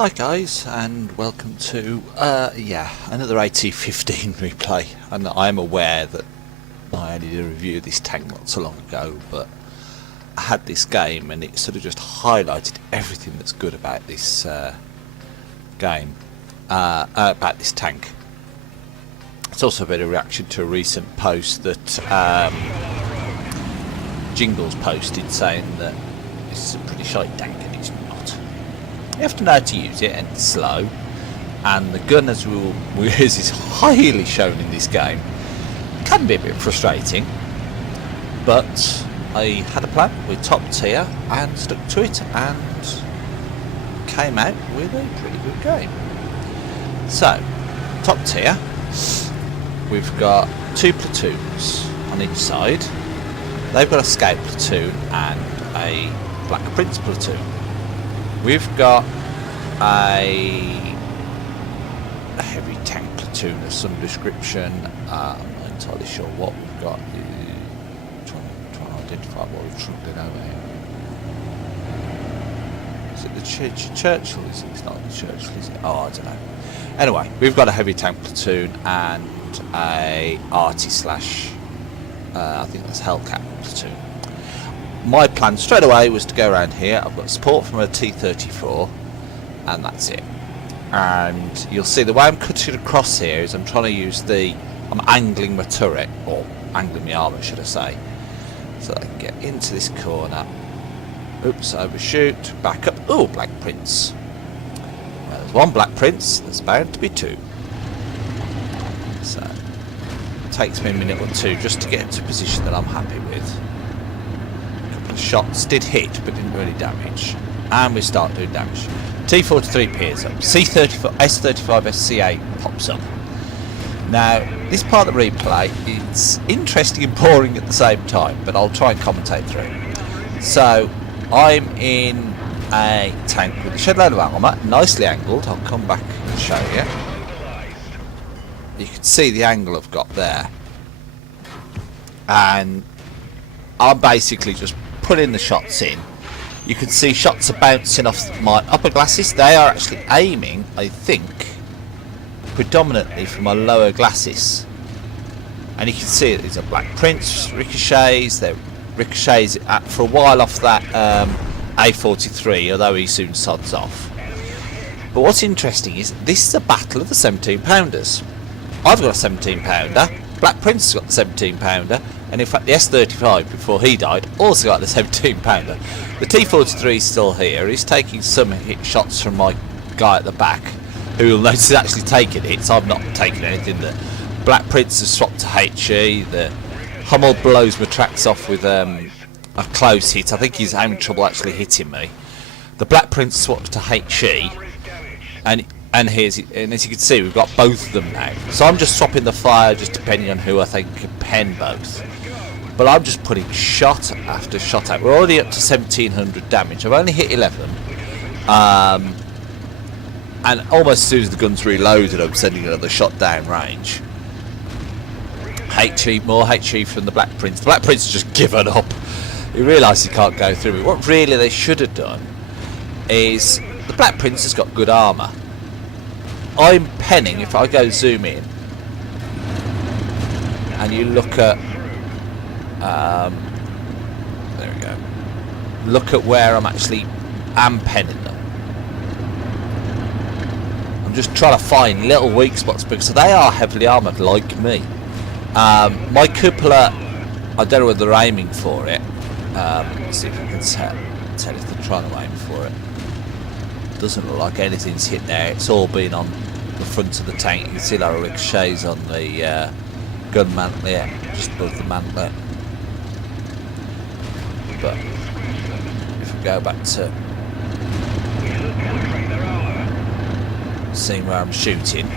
Hi guys, and welcome to another AT15 replay. And I am aware that I only did a review of this tank not so long ago, but I had this game and it sort of just highlighted everything that's good about this game, about this tank. It's also a bit of a reaction to a recent post that Jingles posted saying that this is a pretty shite tank, and it's not. You have to know how to use it, and it's slow, and the gun, as we will use, is highly shown in this game. It can be a bit frustrating, but I had a plan with top tier and stuck to it and came out with a pretty good game. So, top tier, we've got two platoons on each side. They've got a scout platoon and a Black Prince platoon. We've got a heavy tank platoon of some description. I'm not entirely sure what we've got. Trying to identify what we've trucked in over here. Is it the Churchill? It's not the Churchill, is it? Oh, I don't know. Anyway, we've got a heavy tank platoon and a arty slash I think that's Hellcat platoon. My plan straight away was to go around here. I've got support from a T34 and that's it. And you'll see the way I'm cutting across here is I'm angling my turret, or angling my armour should I say, so that I can get into this corner. Oops, overshoot, back up. Oh, Black Prince. Well, there's one Black Prince, there's bound to be two. So it takes me a minute or two just to get into a position that I'm happy with. Shots did hit but didn't really damage, and we start doing damage. T43 appears up, S35 SCA pops up. Now this part of the replay is interesting and boring at the same time, but I'll try and commentate through. So I'm in a tank with a shed load of armour, nicely angled. I'll come back and show you. You can see the angle I've got there, and I'm basically just putting the shots in. You can see shots are bouncing off my upper glasses. They are actually aiming, I think, predominantly from my lower glasses. And you can see these are Black Prince ricochets. They're ricochets for a while off that A43, although he soon sods off. But what's interesting is this is a battle of the 17-pounders. I've got a 17-pounder. Black Prince has got the 17-pounder. And in fact the S35, before he died, also got the 17-pounder. The T43 is still here. He's taking some hit shots from my guy at the back, who will notice is actually taking hits. I've not taken anything. The Black Prince has swapped to HE. The Hummel blows my tracks off with a close hit. I think he's having trouble actually hitting me. The Black Prince swapped to HE, and as you can see, we've got both of them now. So I'm just swapping the fire, just depending on who I think can pen both. But I'm just putting shot after shot out. We're already up to 1700 damage. I've only hit 11. And almost as soon as the gun's reloaded, I'm sending another shot down range. More HE from the Black Prince. The Black Prince has just given up. He realised he can't go through it. What really they should have done is, the Black Prince has got good armour. I'm penning, if I go zoom in and you look at there we go, look at where I'm actually penning them. I'm just trying to find little weak spots because they are heavily armoured like me. My cupola, I don't know whether they're aiming for it. Let's see if we can tell if they're trying to aim for it. Doesn't look like anything's hit there. It's all been on the front of the tank. You can see a lot of ricochets on the gun mantlet, just above the mantlet. But if we go back to seeing where I'm shooting,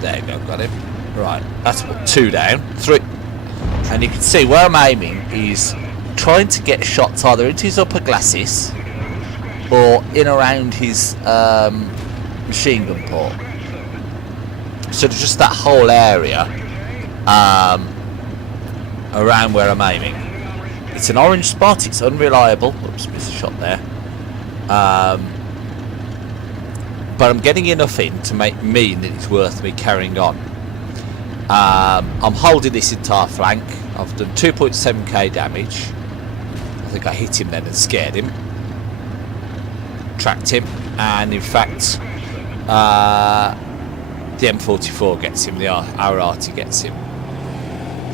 there you go, got him. Right, that's what, 2 down, 3. And you can see where I'm aiming is trying to get shots either into his upper glasses or in around his machine gun port. So just that whole area around where I'm aiming. It's an orange spot, it's unreliable. Oops, missed a shot there. But I'm getting enough in to mean that it's worth me carrying on. I'm holding this entire flank. I've done 2.7k damage. I think I hit him then and scared him. Tracked him. And in fact, the M44 gets him, our arty gets him.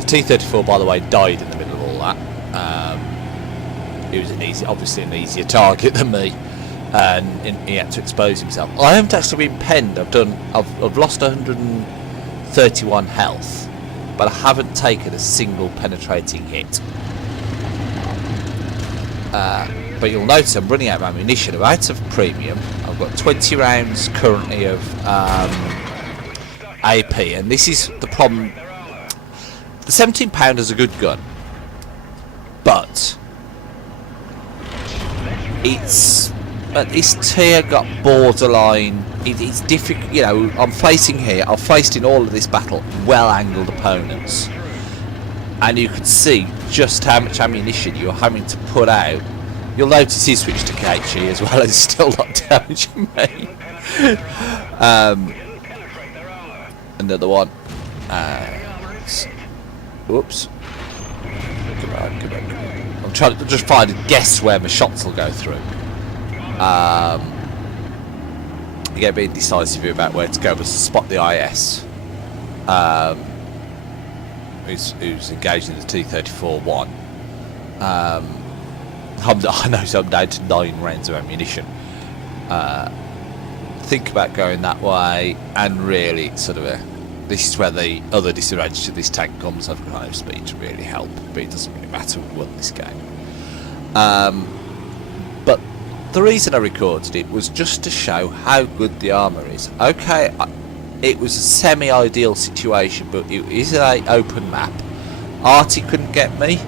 The T34, by the way, died in the middle of all that. He was obviously an easier target than me, and he had to expose himself. I haven't actually been penned. I've lost 131 health, but I haven't taken a single penetrating hit. But you'll notice I'm running out of ammunition. I'm out of premium. I've got 20 rounds currently of AP, and this is the problem. The 17 is a good gun, but it's at this tier got borderline. It's difficult, you know. I've faced in all of this battle well-angled opponents, and you can see just how much ammunition you're having to put out. You'll notice he switched to KG as well, and it's still not damaging me. Another one. Whoops. Come on. I'm trying to just guess where my shots will go through. You get a bit indecisive about where to go, but spot the IS. Who's engaged in the T34-1. I know, so I'm down to 9 rounds of ammunition. Think about going that way, and really sort of this is where the other disadvantage of this tank comes. I've got no speed to really help, but it doesn't really matter. We won this game. But the reason I recorded it was just to show how good the armour is. Okay, it was a semi-ideal situation, but it is an open map. Arty couldn't get me.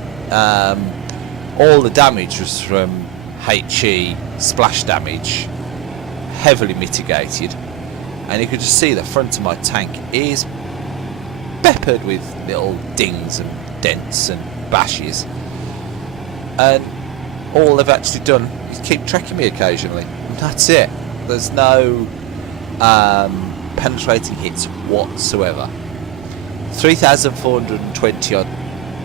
All the damage was from HE splash damage, heavily mitigated, and you could just see the front of my tank is peppered with little dings and dents and bashes, and all they've actually done is keep tracking me occasionally, and that's it. There's no penetrating hits whatsoever. 3,420 odd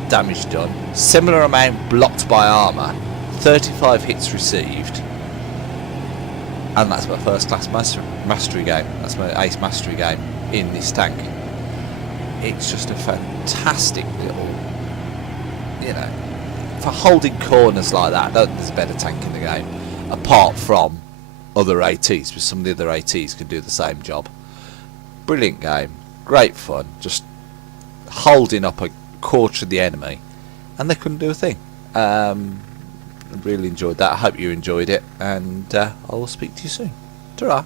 damage done, similar amount blocked by armour, 35 hits received, and that's my first class mastery game. That's my ace mastery game in this tank. It's just a fantastic little, you know, for holding corners like that. I don't think there's a better tank in the game, apart from other ATs, because some of the other ATs can do the same job. Brilliant game, great fun, just holding up a quarter of the enemy, and they couldn't do a thing. I really enjoyed that. I hope you enjoyed it, and I will speak to you soon. Ta-ra.